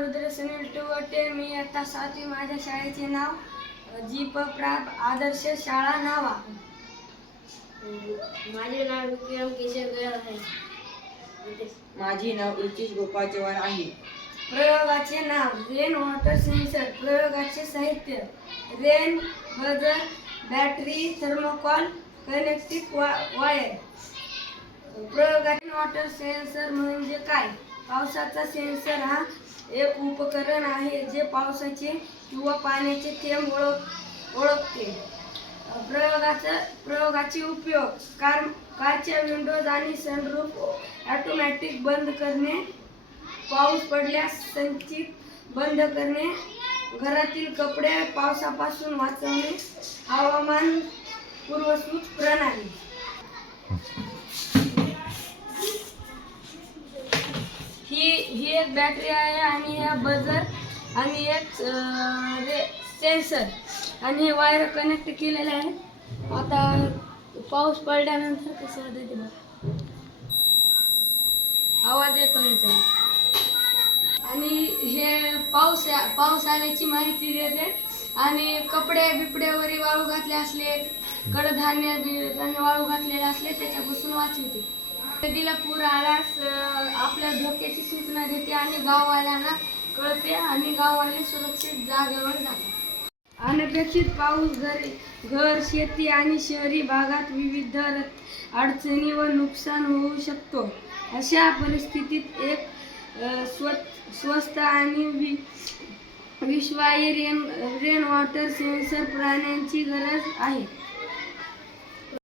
रुद्र सुनील टुवटे. मी इयत्ता 7वी. माझ्या शाळेचे नाव जी.प.प्रा. आदर्श शाळा नावा. माझे नाव विक्रम केशव गयाळ आहे. माझे नाव रुचिश गोपाळ चव्हाण आहे. प्रयोगाचे नाव रेन वॉटर सेन्सर. प्रयोगाचे साहित्य rain buzzer, battery, thermocol, connective wire. प्रयोगाचे वॉटर सेन्सर म्हणजे काय? पावसाचा सेन्सर हा एक उपकरण आहे जे पावसाचे किंवा पाण्याचे थेंब ओळखते. प्रयोगाचे उपयोग कारच्या विंडोज आणि सनरूफ ऑटोमॅटिक बंद करणे, पाऊस पडल्यास संचित बंद करणे, घरातील कपडे पावसापासून वाचवणे, हवामान पूर्वसूच प्रणाली. ही एक बॅटरी आहे आणि हा बजर आणि एक सेन्सर आणि हे वायर कनेक्ट केलेले आहे. आता पाऊस पडल्यानंतर कसं होतं ते बघा, आवाज येतो याचा आणि हे पाऊस आल्याची माहिती देते आणि कपडे बिपडेवरी वाळू घातले असले, कडधान्य वाळू घातलेले असले त्याच्यापासून वाचवते. नदीला पूर आल्यास आपल्या धोक्याची सूचना देते आणि गाववाल्यांना कळते आणि गाववाले सुरक्षित जागेवर जातात. अनपेक्षित पाऊस घर, शेती आणि शहरी भागात विविध अडचणी व नुकसान होऊ शकतो. अशा परिस्थितीत एक स्वस्त आणि विश्वासार्ह रेन वॉटर सेन्सर प्रणालीची गरज आहे.